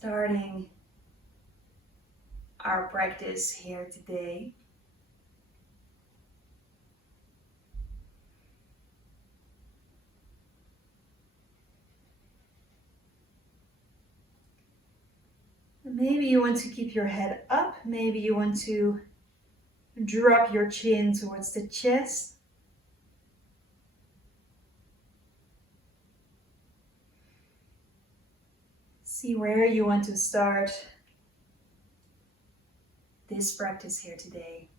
starting our practice here today. Maybe you want to keep your head up. Maybe you want to drop your chin towards the chest. See where you want to start this practice here today.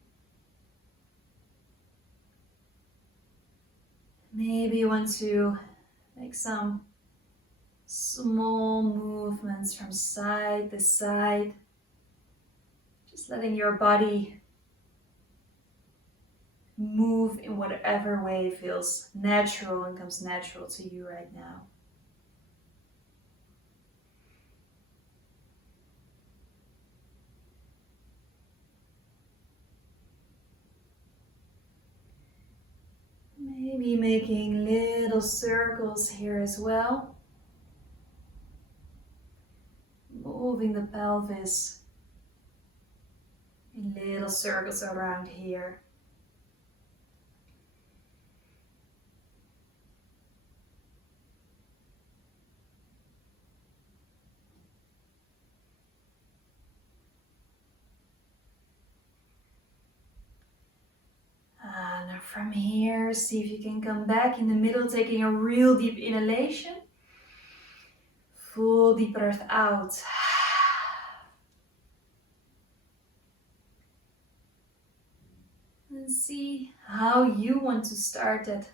Maybe you want to make some small movements from side to side. Just letting your body move in whatever way feels natural and comes natural to you right now. Maybe making little circles here as well. Moving the pelvis in little circles around here. Now from here, see if you can come back in the middle, taking a real deep inhalation. Full deep breath out. And see how you want to start that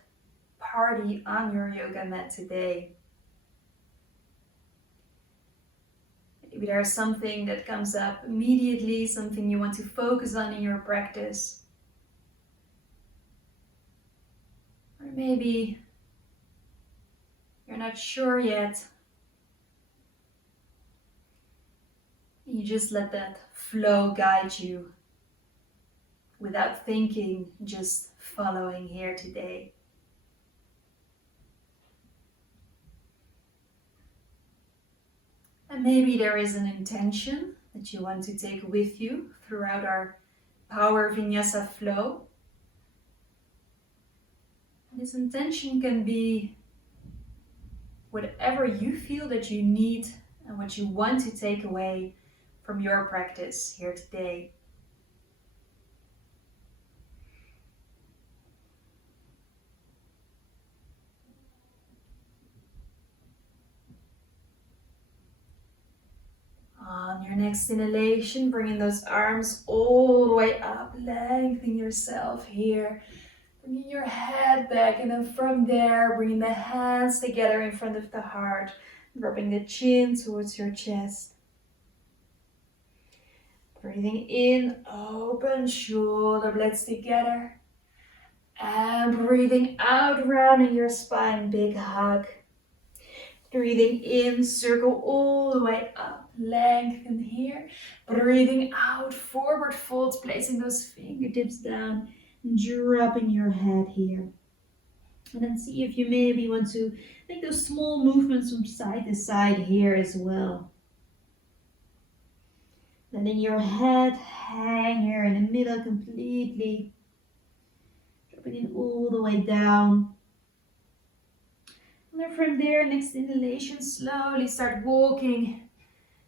party on your yoga mat today. Maybe there's something that comes up immediately, something you want to focus on in your practice. Or maybe you're not sure yet. You just let that flow guide you without thinking, just following here today. And maybe there is an intention that you want to take with you throughout our power Vinyasa flow. And this intention can be whatever you feel that you need and what you want to take away from your practice here today. On your next inhalation, bringing those arms all the way up, lengthen yourself here. Bringing your head back, and then from there, bringing the hands together in front of the heart, dropping the chin towards your chest. Breathing in, open shoulder blades together. And breathing out, rounding your spine, big hug. Breathing in, circle all the way up, lengthen here. Breathing out, forward fold, placing those fingertips down, dropping your head here. And then see if you maybe want to make those small movements from side to side here as well. Letting your head hang here in the middle completely. Dropping it all the way down. And then from there, next inhalation, slowly start walking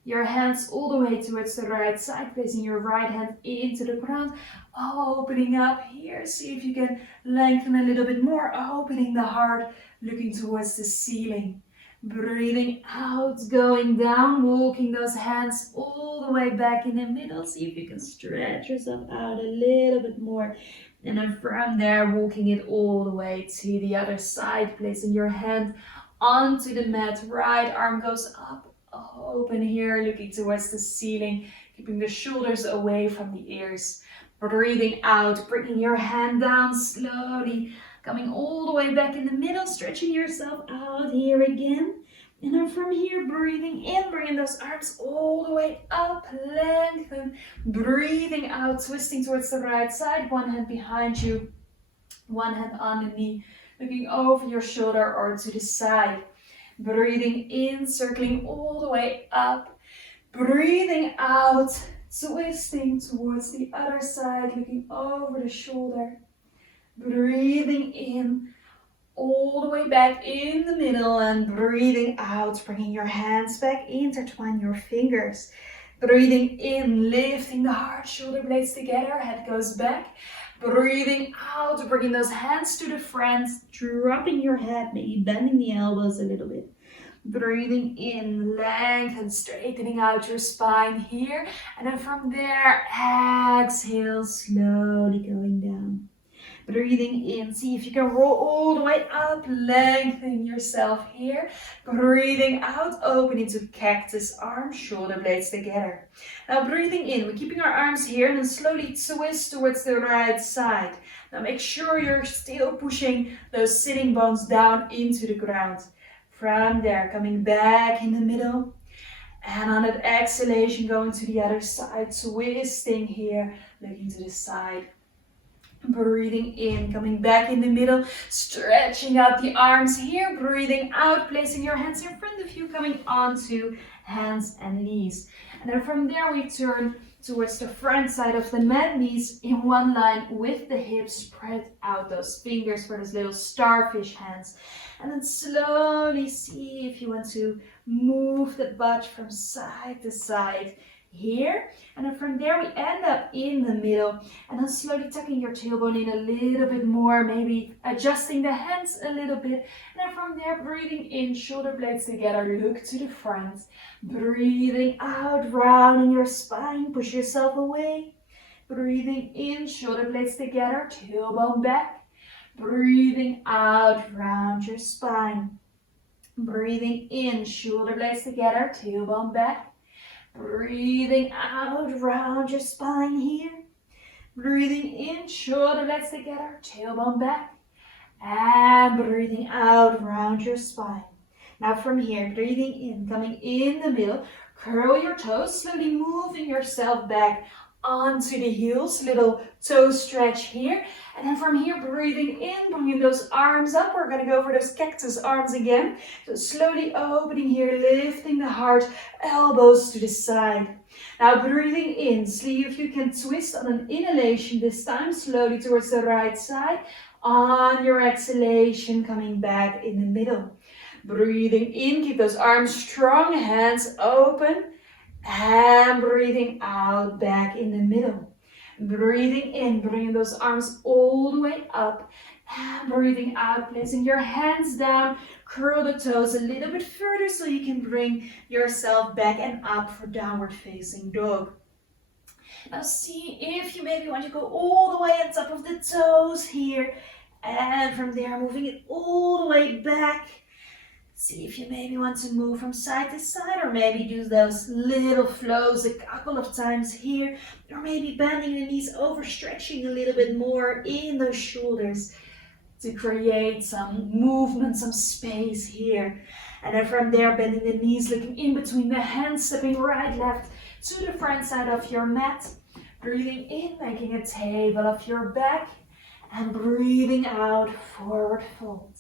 your hands all the way towards the right side, placing your right hand into the ground, opening up here. See if you can lengthen a little bit more, opening the heart, looking towards the ceiling. Breathing out, going down, walking those hands all the way back in the middle. See if you can stretch yourself out a little bit more. And then from there, walking it all the way to the other side, placing your hand onto the mat. Right arm goes up, open here, looking towards the ceiling, keeping the shoulders away from the ears. Breathing out, bringing your hand down slowly, coming all the way back in the middle, stretching yourself out here again. And then from here, breathing in, bringing those arms all the way up, lengthen. Breathing out, twisting towards the right side, one hand behind you, one hand on the knee, looking over your shoulder or to the side. Breathing in, circling all the way up. Breathing out, twisting towards the other side, looking over the shoulder. Breathing in, all the way back in the middle, and breathing out, bringing your hands back, intertwine your fingers. Breathing in, lifting the heart, shoulder blades together, head goes back. Breathing out, bringing those hands to the front, dropping your head, maybe bending the elbows a little bit. Breathing in, lengthen, straightening out your spine here. And then from there, exhale, slowly going down. Breathing in, see if you can roll all the way up, lengthen yourself here. Breathing out, open into cactus arms, shoulder blades together. Now breathing in, we're keeping our arms here and then slowly twist towards the right side. Now make sure you're still pushing those sitting bones down into the ground. From there, coming back in the middle. And on that exhalation, going to the other side, twisting here, looking to the side. Breathing in, coming back in the middle, stretching out the arms here. Breathing out, placing your hands in front of you, coming onto hands and knees. And then from there we turn towards the front side of the mat, knees in one line with the hips, spread out those fingers for those little starfish hands. And then slowly see if you want to move the butt from side to side here. And then from there we end up in the middle, and then slowly tucking your tailbone in a little bit more, maybe adjusting the hands a little bit. And then from there, breathing in, shoulder blades together, look to the front. Breathing out, rounding your spine, push yourself away. Breathing in, shoulder blades together, tailbone back. Breathing out, round your spine. Breathing in, shoulder blades together, tailbone back. Breathing out, round your spine here. Breathing in, shoulder blades together, tailbone back. And breathing out, round your spine. Now from here, breathing in, coming in the middle, curl your toes, slowly moving yourself back onto the heels, little toe stretch here. And then from here, breathing in, bringing those arms up. We're going to go for those cactus arms again. So slowly opening here, lifting the heart, elbows to the side. Now breathing in, see if you can twist on an inhalation this time, slowly towards the right side. On your exhalation, coming back in the middle. Breathing in, keep those arms strong, hands open. And breathing out, back in the middle. Breathing in, bringing those arms all the way up. And breathing out, placing your hands down. Curl the toes a little bit further so you can bring yourself back and up for downward facing dog. Now see if you maybe want to go all the way on top of the toes here. And from there, moving it all the way back. See if you maybe want to move from side to side, or maybe do those little flows a couple of times here, or maybe bending the knees, overstretching a little bit more in those shoulders to create some movement, some space here. And then from there, bending the knees, looking in between the hands, stepping right, left to the front side of your mat. Breathing in, making a table of your back, and breathing out, forward fold.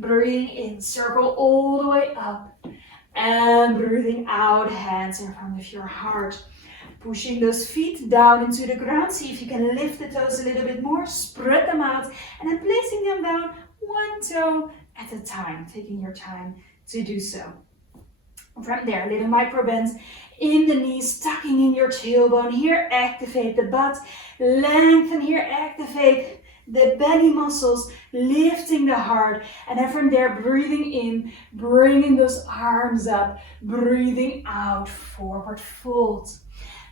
Breathing in, circle all the way up. And breathing out, hands in front of your heart. Pushing those feet down into the ground. See if you can lift the toes a little bit more. Spread them out. And then placing them down one toe at a time. Taking your time to do so. From there, little micro bends in the knees. Tucking in your tailbone here. Activate the butt. Lengthen here. Activate the belly muscles, lifting the heart. And then from there, breathing in, bringing those arms up. Breathing out, forward fold.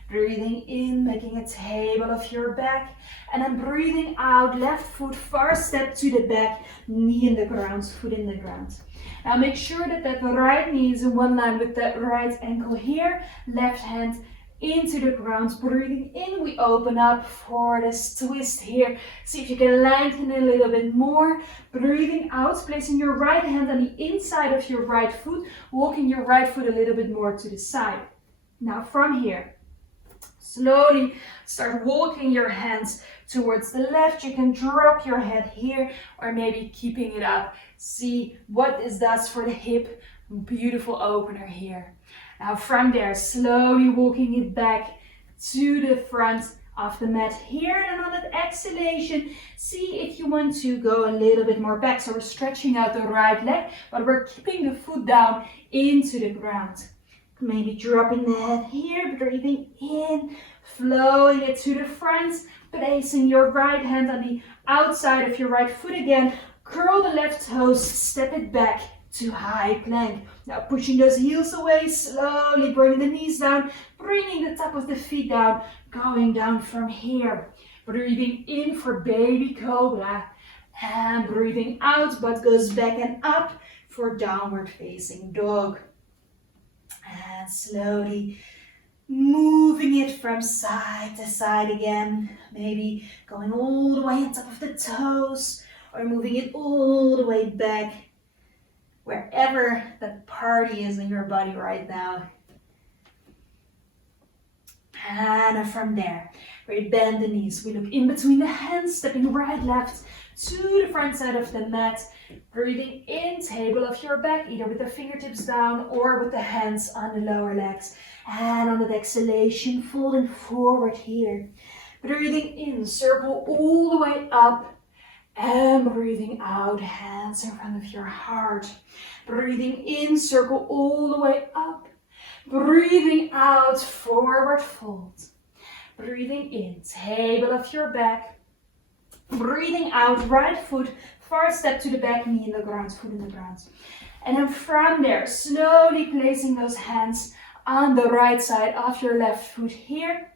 Breathing in, making a table of your back. And then breathing out, left foot, far step to the back, knee in the ground, foot in the ground. Now make sure that that right knee is in one line with that right ankle here. Left hand into the ground. Breathing in, we open up for this twist here. See if you can lengthen a little bit more. Breathing out, placing your right hand on the inside of your right foot, walking your right foot a little bit more to the side. Now from here, slowly start walking your hands towards the left. You can drop your head here, or maybe keeping it up. See what this does for the hip. Beautiful opener here. Now from there, slowly walking it back to the front of the mat here. And on that exhalation, see if you want to go a little bit more back. So we're stretching out the right leg, but we're keeping the foot down into the ground. Maybe dropping the head here, breathing in, flowing it to the front, placing your right hand on the outside of your right foot again. Curl the left toes, step it back to high plank. Now pushing those heels away, slowly bringing the knees down, bringing the top of the feet down, going down from here. Breathing in for baby cobra and breathing out, butt goes back and up for downward facing dog. And slowly moving it from side to side again. Maybe going all the way on top of the toes or moving it all the way back. Wherever that party is in your body right now. And from there, we bend the knees. We look in between the hands, stepping right, left to the front side of the mat. Breathing in, table of your back, either with the fingertips down or with the hands on the lower legs. And on the exhalation, folding forward here. Breathing in, circle all the way up. And breathing out, hands in front of your heart. Breathing in, circle all the way up. Breathing out, forward fold. Breathing in, table of your back. Breathing out, right foot, far step to the back, knee in the ground, foot in the ground. And then from there, slowly placing those hands on the right side of your left foot here.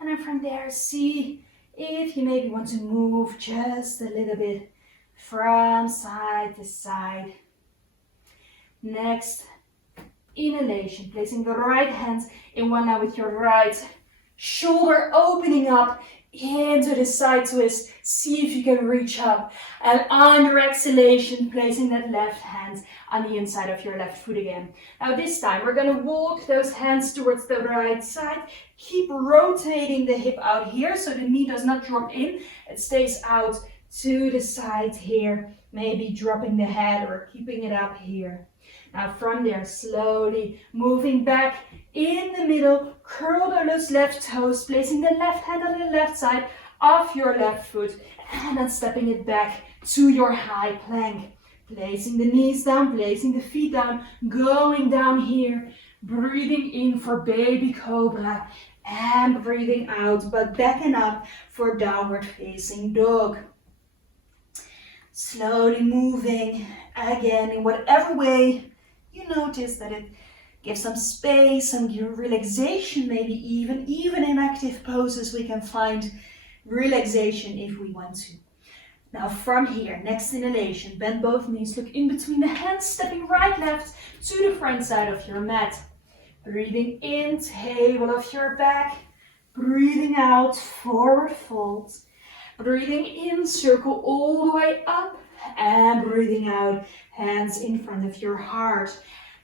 And then from there, see if you maybe want to move just a little bit from side to side. Next, inhalation, placing the right hand in one line with your right shoulder, opening up into the side twist. See if you can reach up. And on your exhalation, placing that left hand on the inside of your left foot again. Now this time, we're going to walk those hands towards the right side. Keep rotating the hip out here so the knee does not drop in. It stays out to the side here. Maybe dropping the head or keeping it up here. Now from there, slowly moving back in the middle, curl those left toes, placing the left hand on the left side of your left foot, and then stepping it back to your high plank. Placing the knees down, placing the feet down, going down here, breathing in for baby cobra, and breathing out, but backing up for downward facing dog. Slowly moving again in whatever way you notice that it gives some space, some relaxation, maybe even in active poses we can find relaxation if we want to. Now from here, next inhalation, bend both knees, look in between the hands, stepping right, left to the front side of your mat. Breathing in, table of your back. Breathing out, forward fold. Breathing in, circle all the way up. And breathing out, hands in front of your heart.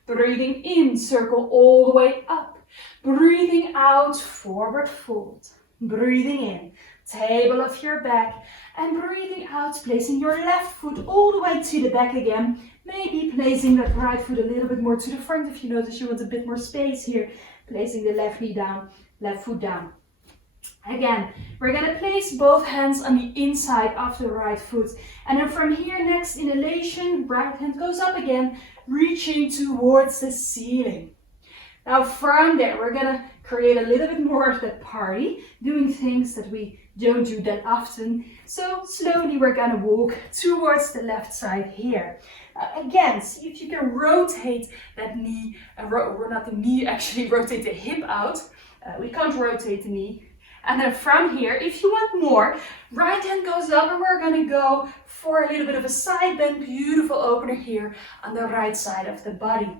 Breathing in, circle all the way up. Breathing out, forward fold. Breathing in, table of your back. And breathing out, placing your left foot all the way to the back again. Maybe placing that right foot a little bit more to the front if you notice you want a bit more space here. Placing the left knee down, left foot down. Again, we're going to place both hands on the inside of the right foot. And then from here, next inhalation, right hand goes up again, reaching towards the ceiling. Now from there, we're going to create a little bit more of that party, doing things that we don't do that often. So slowly we're going to walk towards the left side here. Again, see if you can rotate that knee, or not the knee, actually rotate the hip out. We can't rotate the knee. And then from here, if you want more, right hand goes up and we're going to go for a little bit of a side bend. Beautiful opener here on the right side of the body.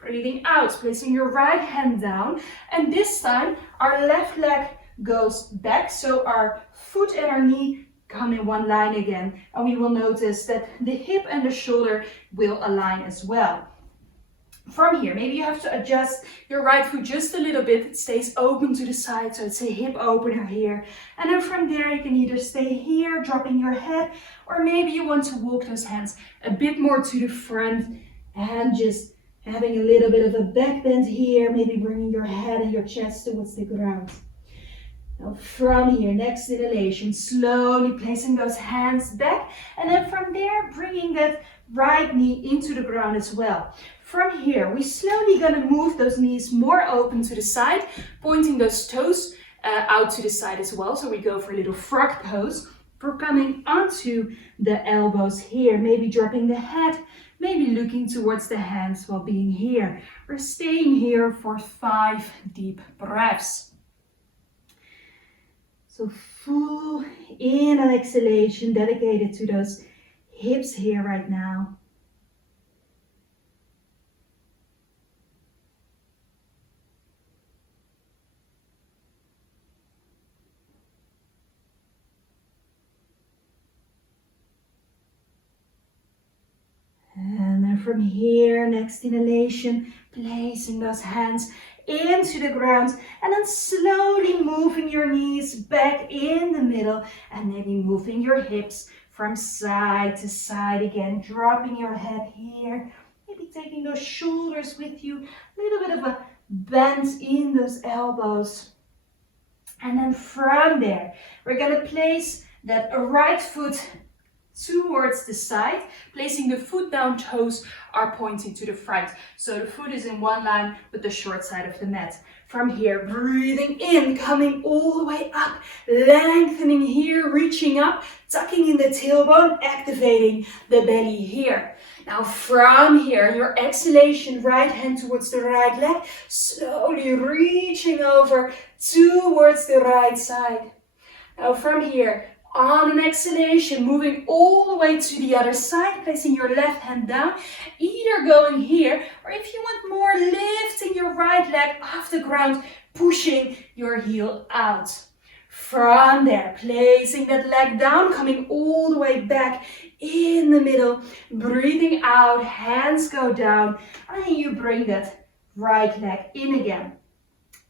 Breathing out, placing your right hand down. And this time, our left leg goes back. So our foot and our knee come in one line again. And we will notice that the hip and the shoulder will align as well. From here, maybe you have to adjust your right foot just a little bit. It stays open to the side, so it's a hip opener here. And then from there, you can either stay here, dropping your head, or maybe you want to walk those hands a bit more to the front and just Having a little bit of a back bend here, maybe bringing your head and your chest towards the ground. Now from here, next inhalation, slowly placing those hands back, and then from there, bringing that right knee into the ground as well. From here, we're slowly gonna move those knees more open to the side, pointing those toes out to the side as well. So we go for a little frog pose. We're coming onto the elbows here, maybe dropping the head, maybe looking towards the hands while being here. We're staying here for 5 deep breaths. So full in and exhalation dedicated to those hips here right now. And then from here, next inhalation, placing those hands into the ground, and then slowly moving your knees back in the middle, and maybe moving your hips from side to side again, dropping your head here, maybe taking those shoulders with you, a little bit of a bend in those elbows. And then from there, we're gonna place that right foot towards the side, placing the foot down, toes are pointing to the front. So the foot is in one line with the short side of the mat. From here, breathing in, coming all the way up, lengthening here, reaching up, tucking in the tailbone, activating the belly here. Now from here, your exhalation, right hand towards the right leg, slowly reaching over towards the right side. Now from here, on an exhalation, moving all the way to the other side, placing your left hand down, either going here, or if you want more, lifting your right leg off the ground, pushing your heel out. From there, placing that leg down, coming all the way back in the middle, breathing out, hands go down, and then you bring that right leg in again.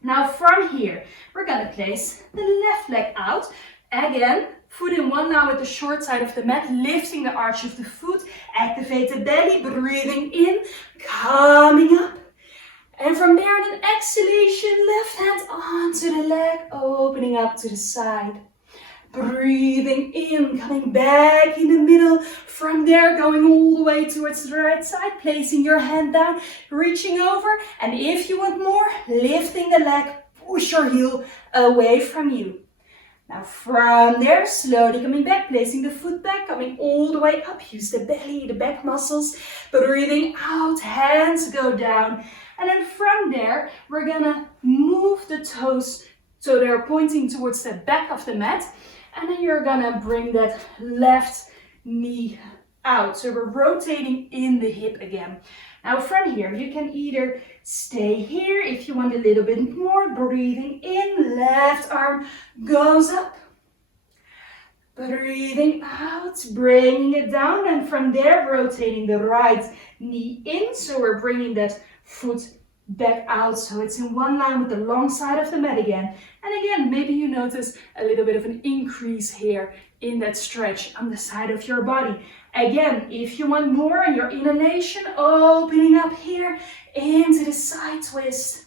Now from here, we're gonna place the left leg out. Again, foot in one now with the short side of the mat, lifting the arch of the foot, activate the belly, breathing in, coming up. And from there, an exhalation, left hand onto the leg, opening up to the side. Breathing in, coming back in the middle. From there, going all the way towards the right side, placing your hand down, reaching over. And if you want more, lifting the leg, push your heel away from you. Now from there, slowly coming back, placing the foot back, coming all the way up. Use the belly, the back muscles. Breathing out, hands go down. And then from there, we're gonna move the toes so they're pointing towards the back of the mat. And then you're gonna bring that left knee out. So we're rotating in the hip again. Now from here, you can either stay here if you want a little bit more. Breathing in, left arm goes up. Breathing out, bringing it down. And from there, rotating the right knee in. So we're bringing that foot back out. So it's in one line with the long side of the mat again. And again, maybe you notice a little bit of an increase here in that stretch on the side of your body. Again, if you want more in your inhalation, opening up here into the side twist.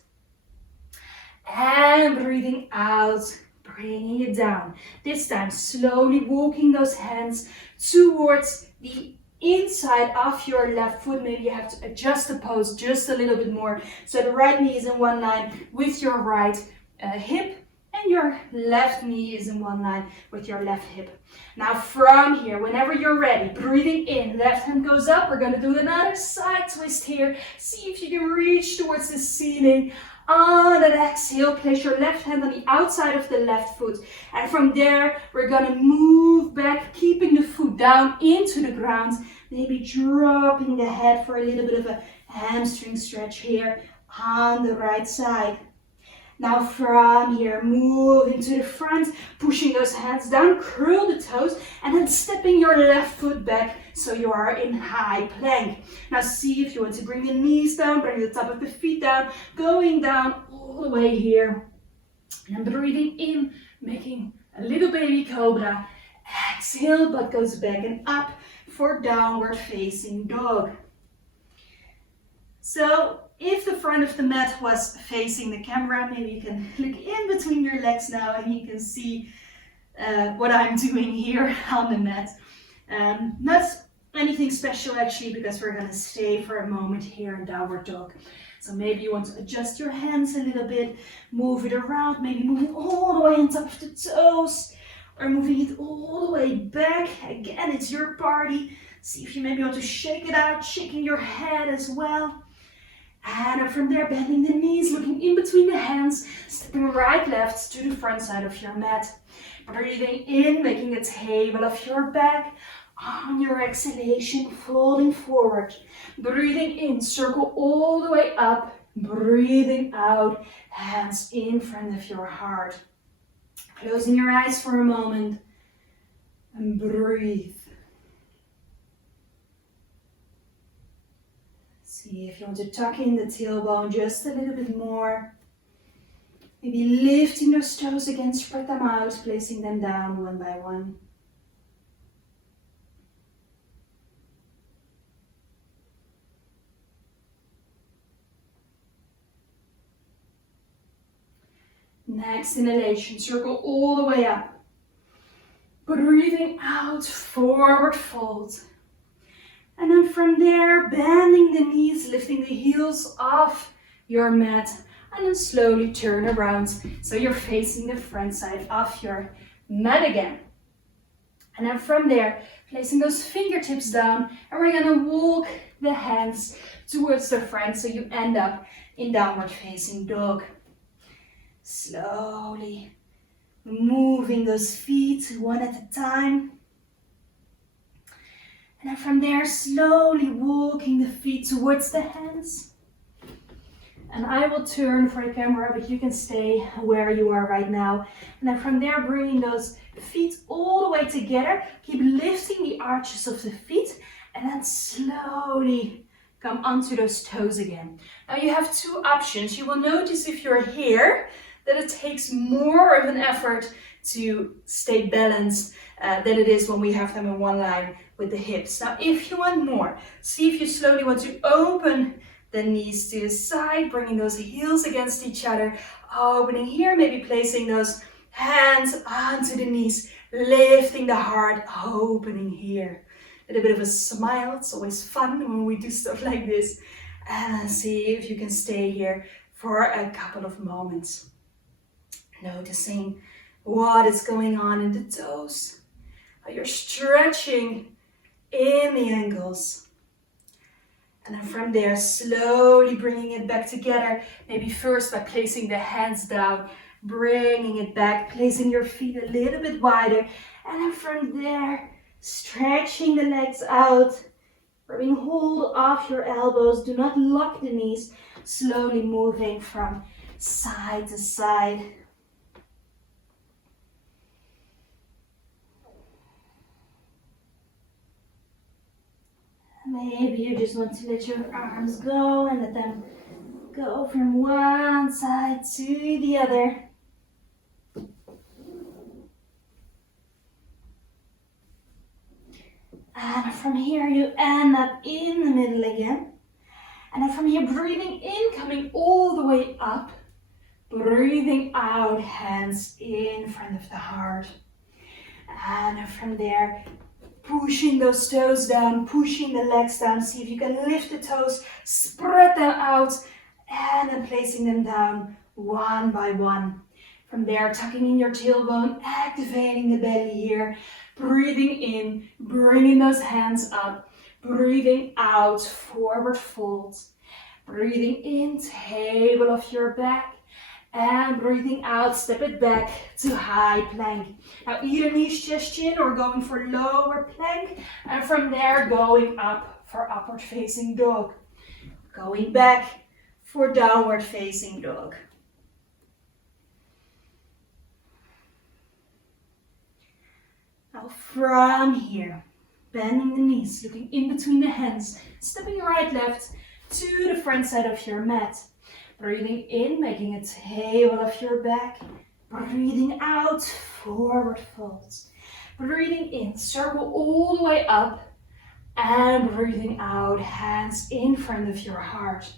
And breathing out, bringing it down. This time, slowly walking those hands towards the inside of your left foot. Maybe you have to adjust the pose just a little bit more. So the right knee is in one line with your right hip. And your left knee is in one line with your left hip. Now from here, whenever you're ready, breathing in, left hand goes up. We're gonna do another side twist here. See if you can reach towards the ceiling. On an exhale, place your left hand on the outside of the left foot. And from there, we're gonna move back, keeping the foot down into the ground. Maybe dropping the head for a little bit of a hamstring stretch here on the right side. Now from here, moving to the front, pushing those hands down, curl the toes, and then stepping your left foot back so you are in high plank. Now see if you want to bring the knees down, bring the top of the feet down, going down all the way here. And breathing in, making a little baby cobra. Exhale, butt goes back and up for downward facing dog. So if the front of the mat was facing the camera, maybe you can look in between your legs now and you can see what I'm doing here on the mat. Not anything special actually, because we're going to stay for a moment here in downward dog. So maybe you want to adjust your hands a little bit, move it around, maybe moving all the way on top of the toes, or moving it all the way back. Again, it's your party. See if you maybe want to shake it out, shaking your head as well. And from there, bending the knees, looking in between the hands, stepping right, left to the front side of your mat. Breathing in, making a table of your back. On your exhalation, folding forward. Breathing in, circle all the way up. Breathing out, hands in front of your heart. Closing your eyes for a moment and breathe. See if you want to tuck in the tailbone just a little bit more. Maybe lifting those toes again, spread them out, placing them down one by one. Next inhalation, circle all the way up. Breathing out, forward fold. And then from there, bending the knees, lifting the heels off your mat. And then slowly turn around so you're facing the front side of your mat again. And then from there, placing those fingertips down. And we're going to walk the hands towards the front so you end up in downward facing dog. Slowly moving those feet one at a time. And then from there, slowly walking the feet towards the hands. And I will turn for the camera, but you can stay where you are right now. And then from there, bringing those feet all the way together. Keep lifting the arches of the feet. And then slowly come onto those toes again. Now you have two options. You will notice if you're here, that it takes more of an effort to stay balanced than it is when we have them in one line with the hips. Now, if you want more, see if you slowly want to open the knees to the side, bringing those heels against each other, opening here, maybe placing those hands onto the knees, lifting the heart, opening here. A little bit of a smile, it's always fun when we do stuff like this. And see if you can stay here for a couple of moments. Noticing what is going on in the toes, how you're stretching in the ankles. And then from there, slowly bringing it back together. Maybe first by placing the hands down, bringing it back, placing your feet a little bit wider. And then from there, stretching the legs out, grabbing hold of your elbows. Do not lock the knees. Slowly moving from side to side. Maybe you just want to let your arms go and let them go from one side to the other. And from here you end up in the middle again. And then from here, breathing in, coming all the way up. Breathing out, hands in front of the heart. And from there, pushing those toes down, pushing the legs down. See if you can lift the toes, spread them out, and then placing them down one by one. From there, tucking in your tailbone, activating the belly here. Breathing in, bringing those hands up. Breathing out, forward fold. Breathing in, table of your back. And breathing out, step it back to high plank. Now either knees chest in or going for lower plank. And from there, going up for upward facing dog. Going back for downward facing dog. Now from here, bending the knees, looking in between the hands, stepping right, left to the front side of your mat. Breathing in, making a table of your back. Breathing out, forward fold. Breathing in, circle all the way up. And breathing out, hands in front of your heart.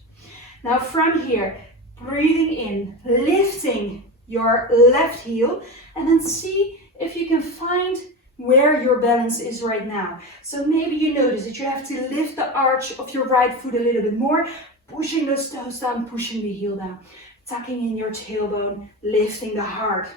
Now from here, breathing in, lifting your left heel, and then see if you can find where your balance is right now. So maybe you notice that you have to lift the arch of your right foot a little bit more, pushing those toes down, pushing the heel down, tucking in your tailbone, lifting the heart.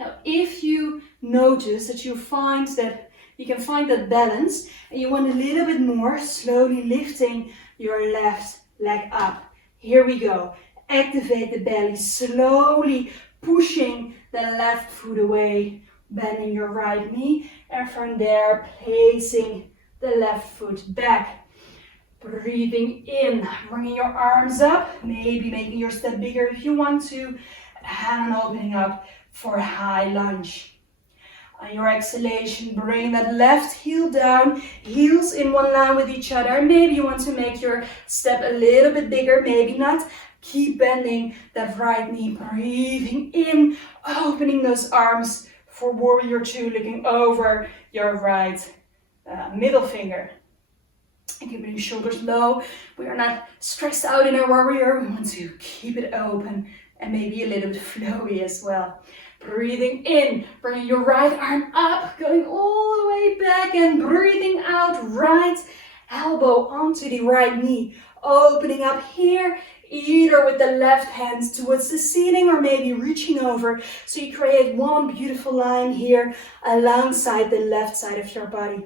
Now, if you notice that you can find that balance and you want a little bit more, slowly lifting your left leg up. Here we go. Activate the belly, slowly pushing the left foot away, bending your right knee, and from there, placing the left foot back. Breathing in, bringing your arms up, maybe making your step bigger if you want to, and opening up for a high lunge. On your exhalation, bring that left heel down, heels in one line with each other. Maybe you want to make your step a little bit bigger, maybe not. Keep bending that right knee, breathing in, opening those arms for warrior two, looking over your right middle finger. And keeping your shoulders low. We are not stressed out in our warrior. We want to keep it open and maybe a little bit flowy as well. Breathing in, bringing your right arm up, going all the way back, and breathing out, right elbow onto the right knee. Opening up here, either with the left hand towards the ceiling or maybe reaching over. So you create one beautiful line here alongside the left side of your body.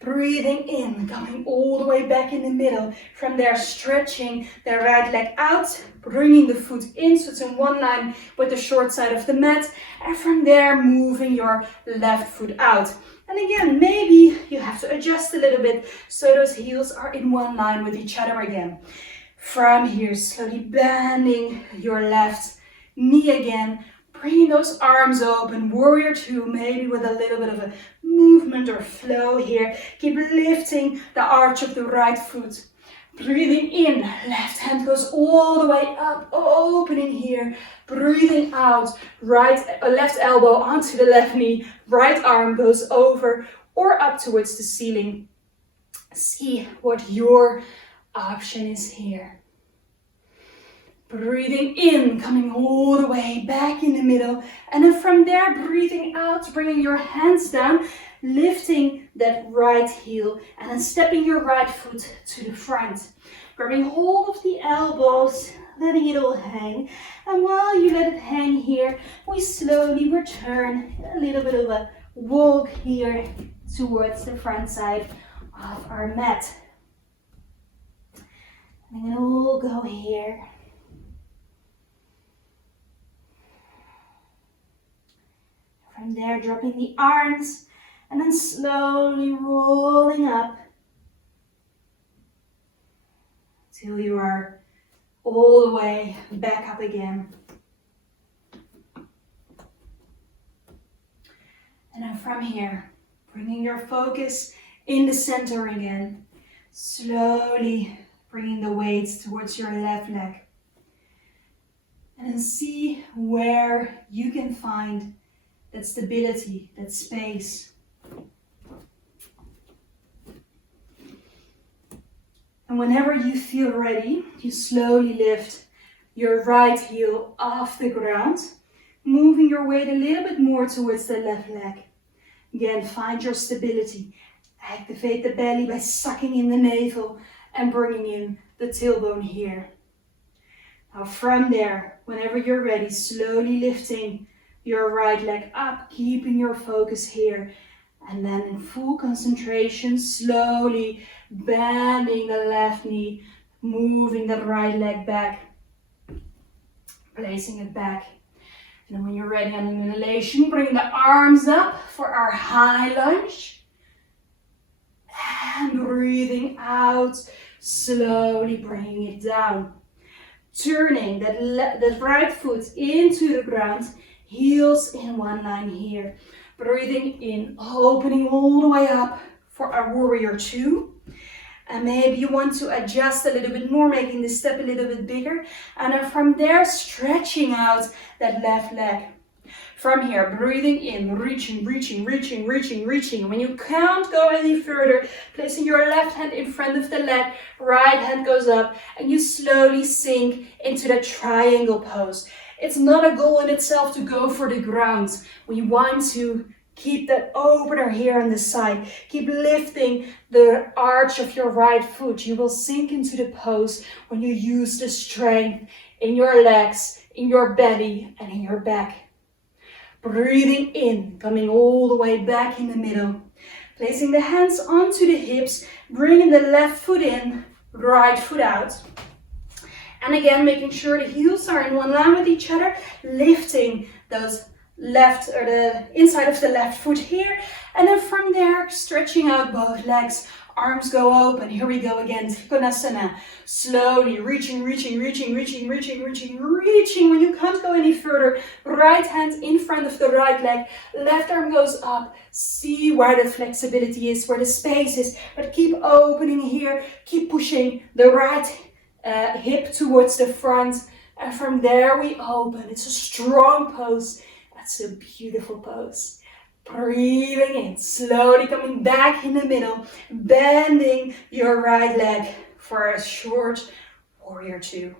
Breathing in, coming all the way back in the middle. From there, stretching the right leg out, bringing the foot in so it's in one line with the short side of the mat. And from there, moving your left foot out. And again, maybe you have to adjust a little bit so those heels are in one line with each other again. From here, slowly bending your left knee again. Bringing those arms open, warrior two, maybe with a little bit of a movement or flow here. Keep lifting the arch of the right foot. Breathing in, left hand goes all the way up, opening here. Breathing out, left elbow onto the left knee, right arm goes over or up towards the ceiling. See what your option is here. Breathing in, coming all the way back in the middle. And then from there, breathing out, bringing your hands down, lifting that right heel, and then stepping your right foot to the front. Grabbing hold of the elbows, letting it all hang. And while you let it hang here, we slowly return a little bit of a walk here towards the front side of our mat. And then we'll go here. From there, dropping the arms and then slowly rolling up till you are all the way back up again. And then from here, bringing your focus in the center again, slowly bringing the weights towards your left leg. And then see where you can find that stability, that space. And whenever you feel ready, you slowly lift your right heel off the ground, moving your weight a little bit more towards the left leg. Again, find your stability. Activate the belly by sucking in the navel and bringing in the tailbone here. Now from there, whenever you're ready, slowly lifting your right leg up, keeping your focus here. And then in full concentration, slowly bending the left knee, moving the right leg back, placing it back. And then when you're ready on an inhalation, bring the arms up for our high lunge. And breathing out, slowly bringing it down. Turning that right foot into the ground, heels in one line here. Breathing in, opening all the way up for our warrior two. And maybe you want to adjust a little bit more, making this step a little bit bigger. And then from there, stretching out that left leg. From here, breathing in, reaching, reaching, reaching, reaching, reaching. When you can't go any further, placing your left hand in front of the leg, right hand goes up, and you slowly sink into that triangle pose. It's not a goal in itself to go for the ground. We want to keep that opener here on the side. Keep lifting the arch of your right foot. You will sink into the pose when you use the strength in your legs, in your belly, and in your back. Breathing in, coming all the way back in the middle. Placing the hands onto the hips, bringing the left foot in, right foot out. And again, making sure the heels are in one line with each other, lifting those left or the inside of the left foot here. And then from there, stretching out both legs. Arms go open. Here we go again. Trikonasana. Slowly reaching, reaching, reaching, reaching, reaching, reaching, reaching. When you can't go any further, right hand in front of the right leg. Left arm goes up. See where the flexibility is, where the space is. But keep opening here. Keep pushing the right hip towards the front. And from there we open. It's a strong pose. That's a beautiful pose. Breathing in, slowly coming back in the middle, bending your right leg for a short warrior two.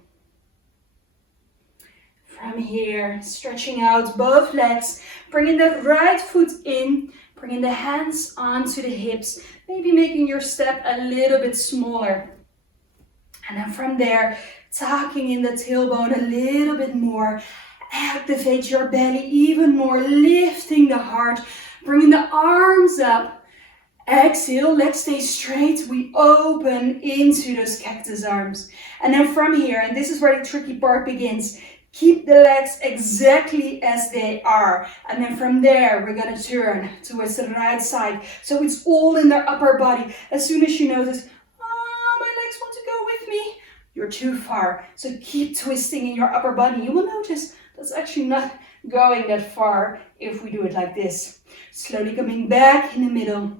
From here, stretching out both legs, bringing the right foot in, bringing the hands onto the hips, maybe making your step a little bit smaller. And then from there, tucking in the tailbone a little bit more. Activate your belly even more, lifting the heart, bringing the arms up. Exhale, legs stay straight. We open into those cactus arms. And then from here, and this is where the tricky part begins, keep the legs exactly as they are. And then from there, we're going to turn towards the right side. So it's all in their upper body. As soon as you notice, oh, my legs want to go with me, you're too far. So keep twisting in your upper body. You will notice that's actually not going that far if we do it like this. Slowly coming back in the middle.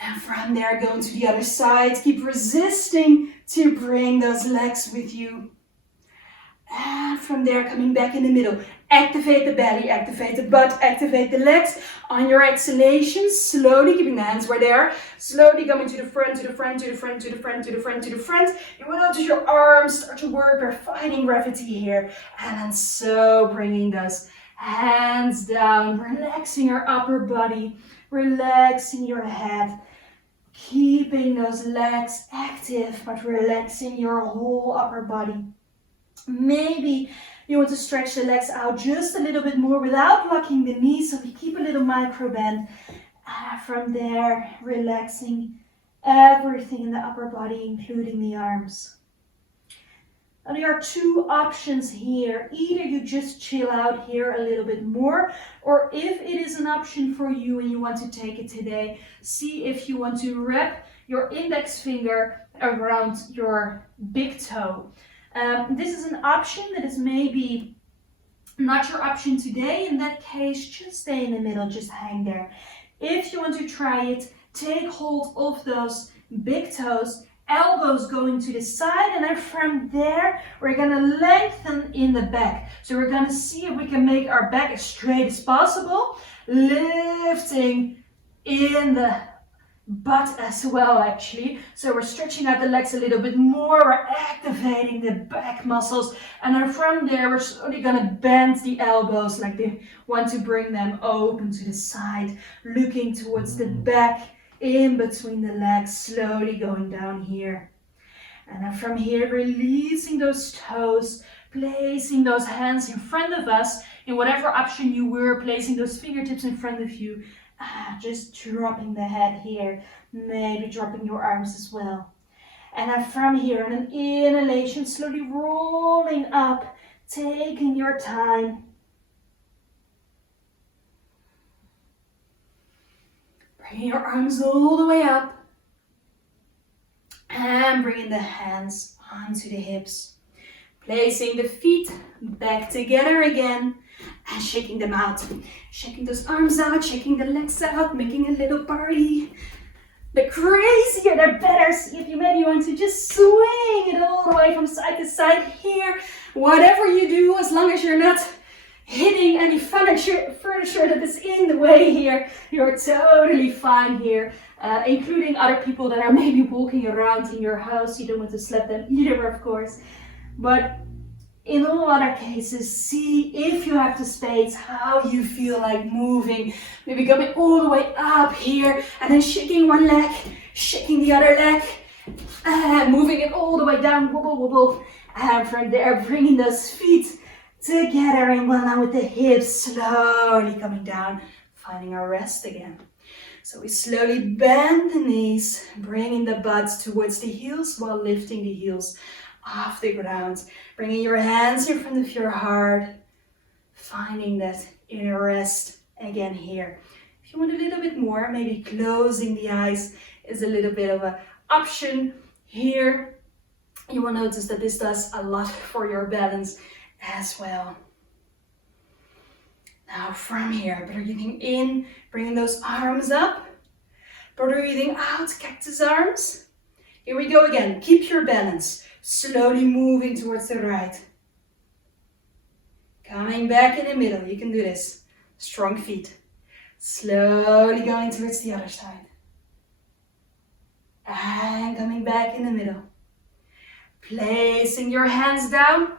And from there, going to the other side. Keep resisting to bring those legs with you. And from there, coming back in the middle. Activate the belly, activate the butt, activate the legs. On your exhalation, slowly keeping the hands where they are. Slowly coming to the front, to the front, to the front, to the front, to the front, to the front. You will notice your arms start to work. We're fighting gravity here. And then so bringing those hands down, relaxing your upper body, relaxing your head. Keeping those legs active, but relaxing your whole upper body. Maybe you want to stretch the legs out just a little bit more without locking the knees, so we keep a little micro bend. From there, relaxing everything in the upper body, including the arms. Now there are two options here. Either you just chill out here a little bit more, or if it is an option for you and you want to take it today, see if you want to wrap your index finger around your big toe. This is an option that is maybe not your option today. In that case, just stay in the middle, just hang there. If you want to try it, take hold of those big toes, elbows going to the side, and then from there, we're gonna lengthen in the back. So we're gonna see if we can make our back as straight as possible, lifting in the butt as well, actually. So we're stretching out the legs a little bit more, we're activating the back muscles, and then from there we're slowly gonna bend the elbows like they want to bring them open to the side, looking towards the back, in between the legs, slowly going down here. And then from here, releasing those toes, placing those hands in front of us, in whatever option you were, placing those fingertips in front of you. Just dropping the head here, maybe dropping your arms as well. And then from here, on an inhalation, slowly rolling up, taking your time. Bringing your arms all the way up. And bringing the hands onto the hips. Placing the feet back together again. And shaking them out. Shaking those arms out, shaking the legs out, making a little party. The crazier, the better. See if you maybe want to just swing it all the way from side to side here. Whatever you do, as long as you're not hitting any furniture that is in the way here. You're totally fine here, including other people that are maybe walking around in your house. You don't want to slap them either, of course. But in all other cases, see if you have the space, how you feel like moving. Maybe coming all the way up here and then shaking one leg, shaking the other leg, and moving it all the way down, wobble, wobble. And from there, bringing those feet together in one line with the hips, slowly coming down, finding our rest again. So we slowly bend the knees, bringing the butt towards the heels while lifting the heels off the ground. Bringing your hands in front of your heart, finding that inner rest again here. If you want a little bit more, maybe closing the eyes is a little bit of an option here. You will notice that this does a lot for your balance as well. Now from here, breathing in, bringing those arms up. Breathing out, cactus arms. Here we go again. Keep your balance. Slowly moving towards the right. Coming back in the middle. You can do this. Strong feet. Slowly going towards the other side. And coming back in the middle. Placing your hands down.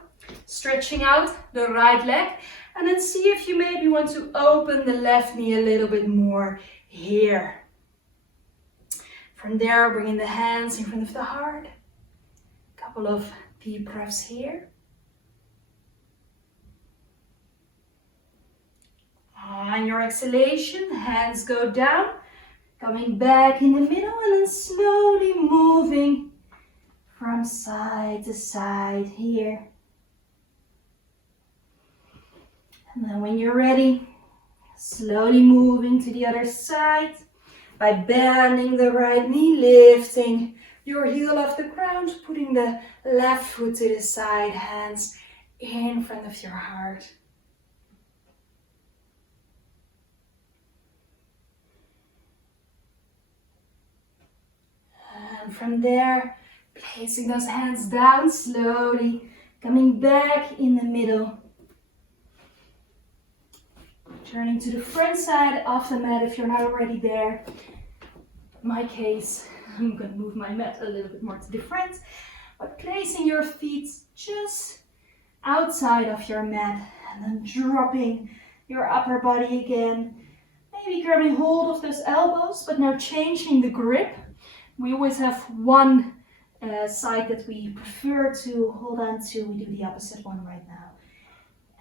Stretching out the right leg. And then see if you maybe want to open the left knee a little bit more here. From there, bringing the hands in front of the heart. Couple of deep breaths here. On your exhalation, hands go down, coming back in the middle and then slowly moving from side to side here. And then when you're ready, slowly moving to the other side by bending the right knee, lifting your heel off the ground, putting the left foot to the side, hands in front of your heart. And from there, placing those hands down slowly, coming back in the middle. Turning to the front side of the mat if you're not already there. In my case, I'm going to move my mat a little bit more to the front, but placing your feet just outside of your mat and then dropping your upper body again. Maybe grabbing hold of those elbows, but now changing the grip. We always have one side that we prefer to hold on to. We do the opposite one right now.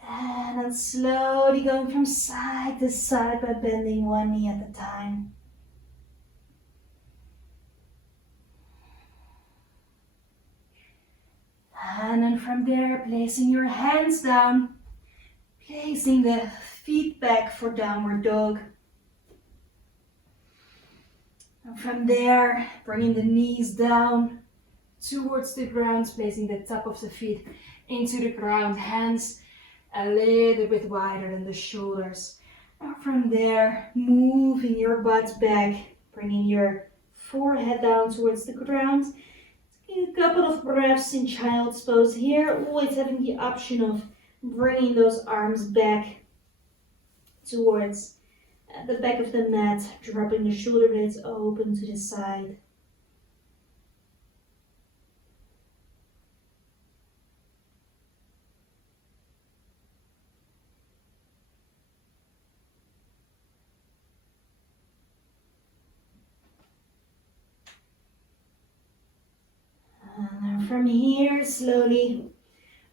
And then slowly going from side to side by bending one knee at a time. And then from there, placing your hands down, placing the feet back for downward dog. And from there, bringing the knees down towards the ground, placing the top of the feet into the ground, hands a little bit wider than the shoulders. And from there, moving your butt back, bringing your forehead down towards the ground. Taking a couple of breaths in child's pose here, always having the option of bringing those arms back towards the back of the mat, dropping the shoulder blades open to the side. And from here, slowly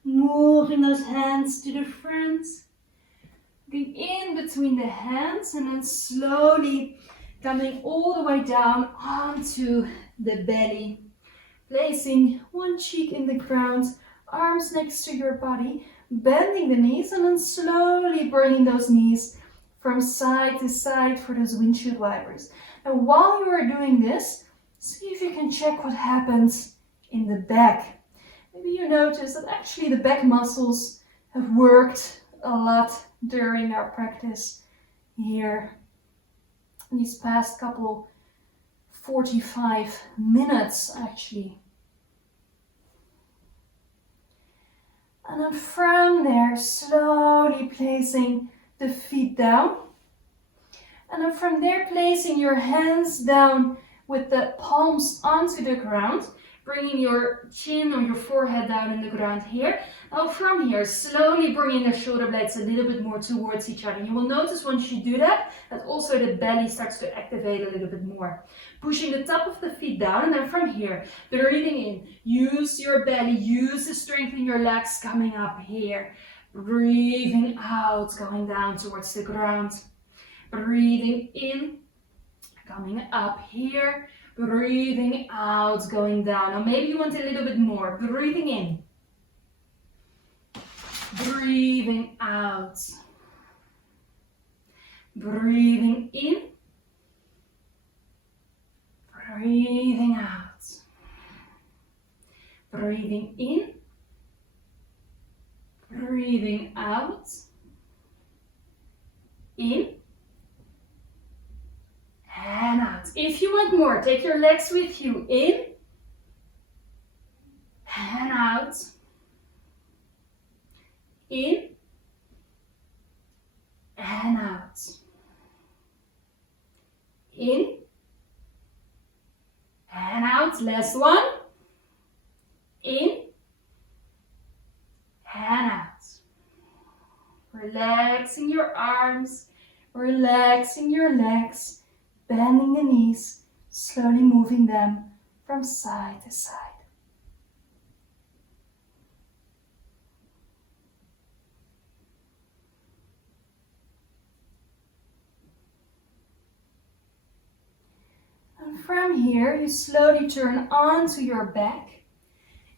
moving those hands to the front. Looking in between the hands and then slowly coming all the way down onto the belly. Placing one cheek in the ground, arms next to your body, bending the knees and then slowly bringing those knees from side to side for those windshield wipers. And while you are doing this, see if you can check what happens in the back. Maybe you notice that actually the back muscles have worked a lot during our practice here in these past couple 45 minutes actually. And then from there, slowly placing the feet down. And then from there, placing your hands down with the palms onto the ground, bringing your chin or your forehead down in the ground here. Now from here, slowly bringing the shoulder blades a little bit more towards each other. You will notice once you do that, that also the belly starts to activate a little bit more. Pushing the top of the feet down, and then from here, breathing in. Use your belly, use the strength in your legs coming up here. Breathing out, going down towards the ground. Breathing in, coming up here. Breathing out, going down. Now maybe you want a little bit more. Breathing in. Breathing out. Breathing in. Breathing out. Breathing in. Breathing out. In. And out. If you want more, take your legs with you. In. And out. In. And out. In. And out. Last one. In. And out. Relaxing your arms. Relaxing your legs. Bending the knees, slowly moving them from side to side. And from here, you slowly turn onto your back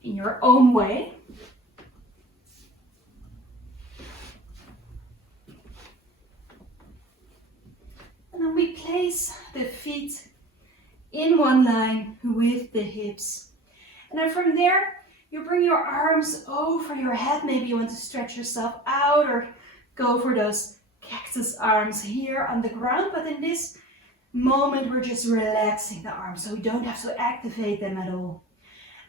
in your own way. And then we place the feet in one line with the hips. And then from there, you bring your arms over your head. Maybe you want to stretch yourself out or go for those cactus arms here on the ground. But in this moment, we're just relaxing the arms, so we don't have to activate them at all.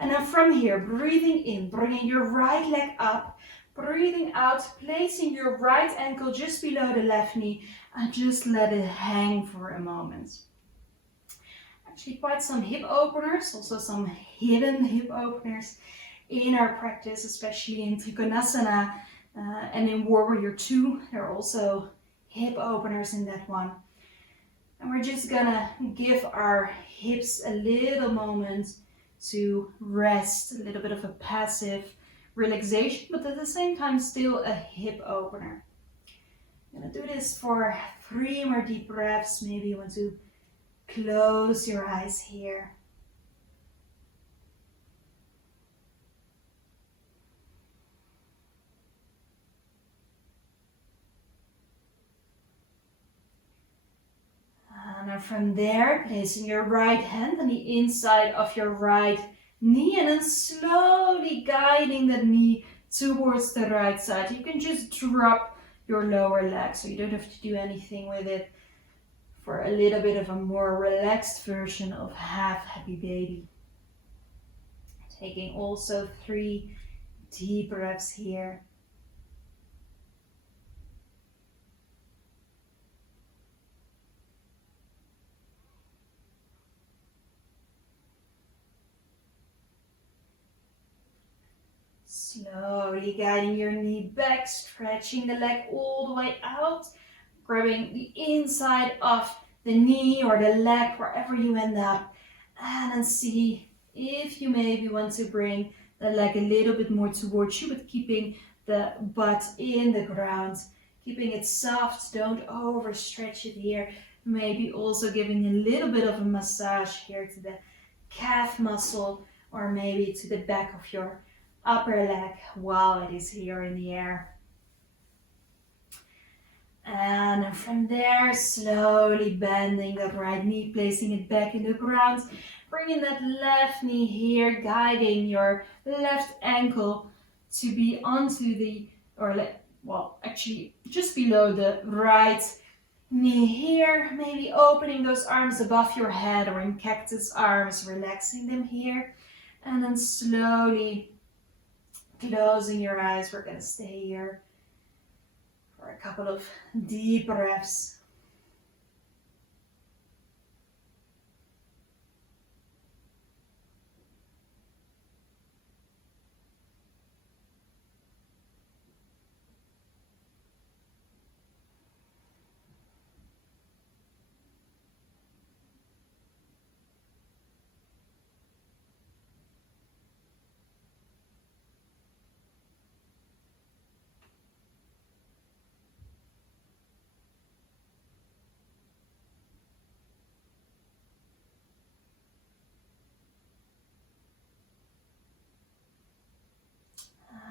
And then from here, breathing in, bringing your right leg up. Breathing out, placing your right ankle just below the left knee and just let it hang for a moment. Actually quite some hip openers, also some hidden hip openers in our practice, especially in Trikonasana and in Warrior 2. There are also hip openers in that one. And we're just gonna give our hips a little moment to rest, a little bit of a passive relaxation, but at the same time still a hip opener. I'm gonna do this for 3 more deep breaths. Maybe you want to close your eyes here. And then from there, placing your right hand on the inside of your right knee and then slowly guiding the knee towards the right side. You can just drop your lower leg, so you don't have to do anything with it, for a little bit of a more relaxed version of half happy baby. Taking also 3 deep breaths here. Slowly guiding your knee back, stretching the leg all the way out, grabbing the inside of the knee or the leg, wherever you end up, and then see if you maybe want to bring the leg a little bit more towards you, but keeping the butt in the ground, keeping it soft, don't overstretch it here. Maybe also giving a little bit of a massage here to the calf muscle, or maybe to the back of your upper leg while it is here in the air. And from there, slowly bending that right knee, placing it back in the ground, bringing that left knee here, guiding your left ankle to be onto the, well, actually just below the right knee here. Maybe opening those arms above your head or in cactus arms, relaxing them here. And then slowly closing your eyes, we're going to stay here for a couple of deep breaths.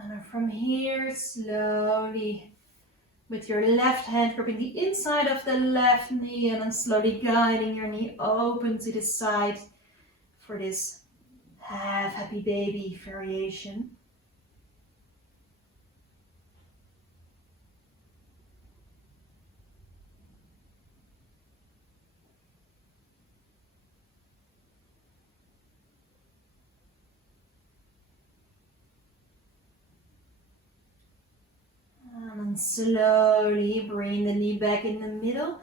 And from here, slowly, with your left hand gripping the inside of the left knee and then slowly guiding your knee open to the side for this half happy baby variation. And slowly bring the knee back in the middle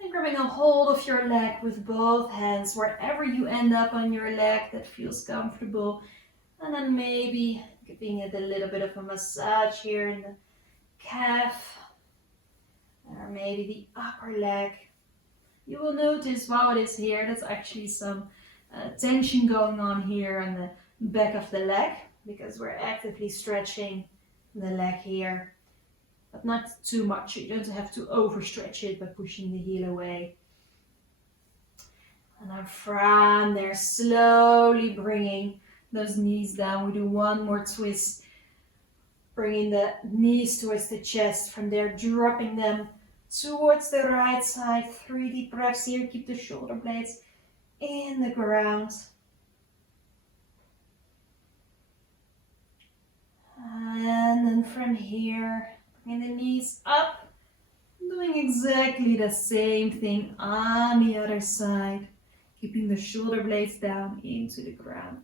and grabbing a hold of your leg with both hands wherever you end up on your leg that feels comfortable. And then maybe giving it a little bit of a massage here in the calf or maybe the upper leg. You will notice while it is here, there's actually some tension going on here on the back of the leg because we're actively stretching the leg here. But not too much. You don't have to overstretch it by pushing the heel away. And then from there, slowly bringing those knees down. We do one more twist. Bringing the knees towards the chest. From there, dropping them towards the right side. 3 deep breaths here. Keep the shoulder blades in the ground. And then from here, and the knees up, doing exactly the same thing on the other side, keeping the shoulder blades down into the ground.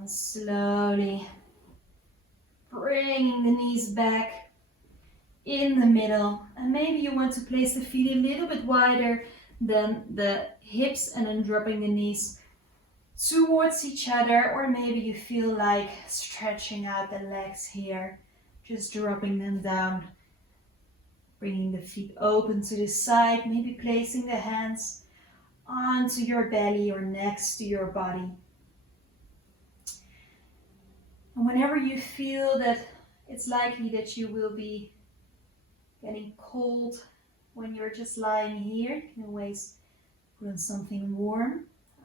And slowly bringing the knees back in the middle, and maybe you want to place the feet a little bit wider than the hips and then dropping the knees towards each other, or maybe you feel like stretching out the legs here, just dropping them down, bringing the feet open to the side, maybe placing the hands onto your belly or next to your body. And whenever you feel that it's likely that you will be getting cold when you're just lying here, you can always put on something warm.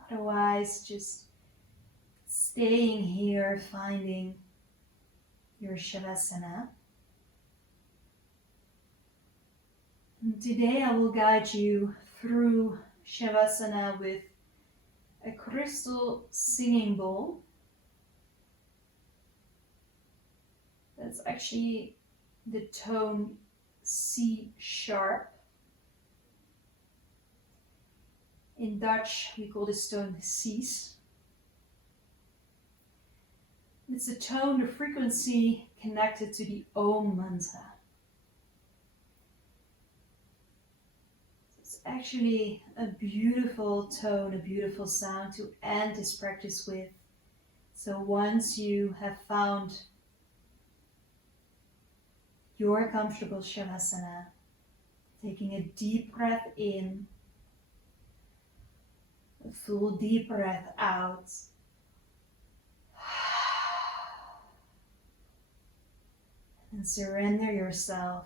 Otherwise, just staying here, finding your Shavasana. And today I will guide you through Shavasana with a crystal singing bowl. That's actually the tone C sharp. In Dutch, we call this tone Cs. It's a tone, the frequency connected to the Om mantra. It's actually a beautiful tone, a beautiful sound to end this practice with. So once you have found your comfortable Shavasana, taking a deep breath in, a full deep breath out. And surrender yourself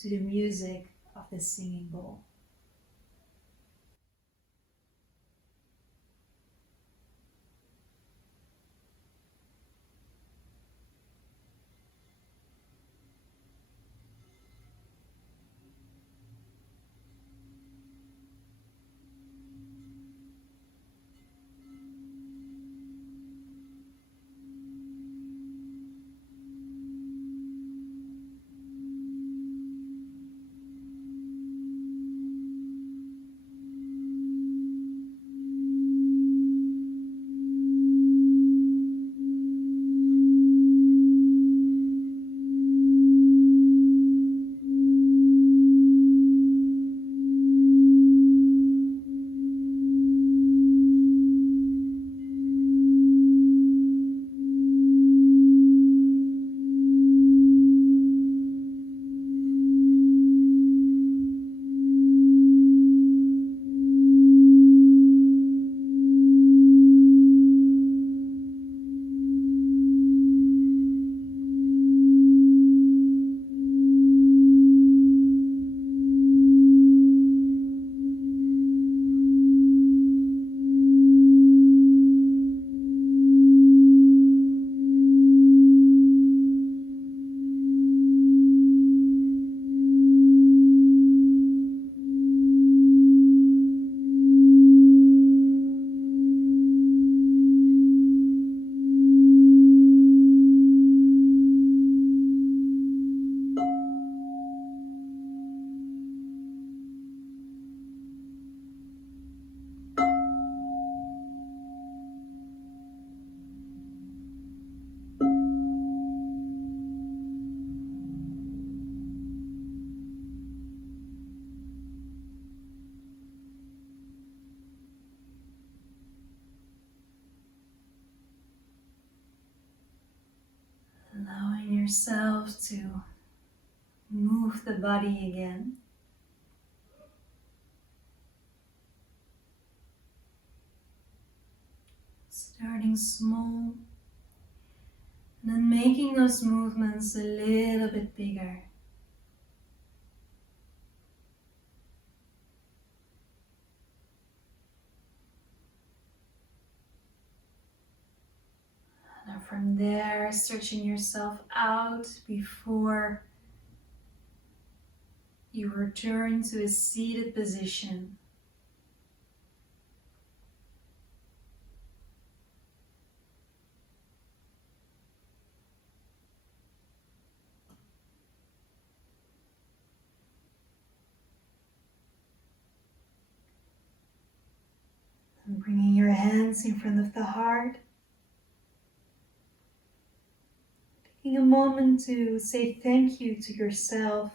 to the music of the singing bowl. yourself to move the body again. Starting small, and then making those movements a little bit bigger. And from there, stretching yourself out before you return to a seated position. And bringing your hands in front of the heart. Taking a moment to say thank you to yourself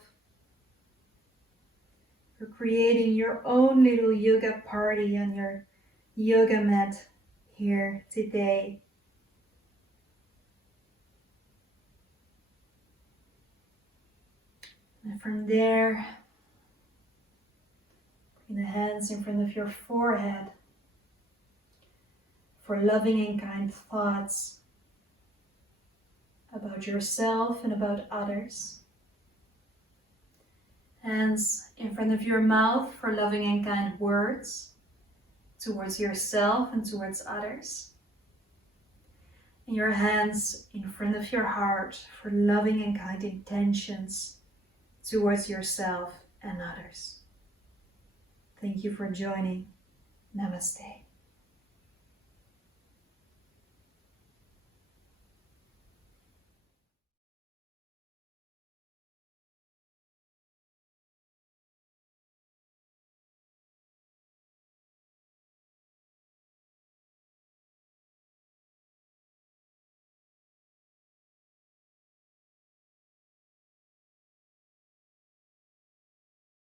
for creating your own little yoga party on your yoga mat here today. And from there, bring the hands in front of your forehead for loving and kind thoughts about yourself and about others. Hands in front of your mouth for loving and kind words towards yourself and towards others. And your hands in front of your heart for loving and kind intentions towards yourself and others. Thank you for joining. Namaste.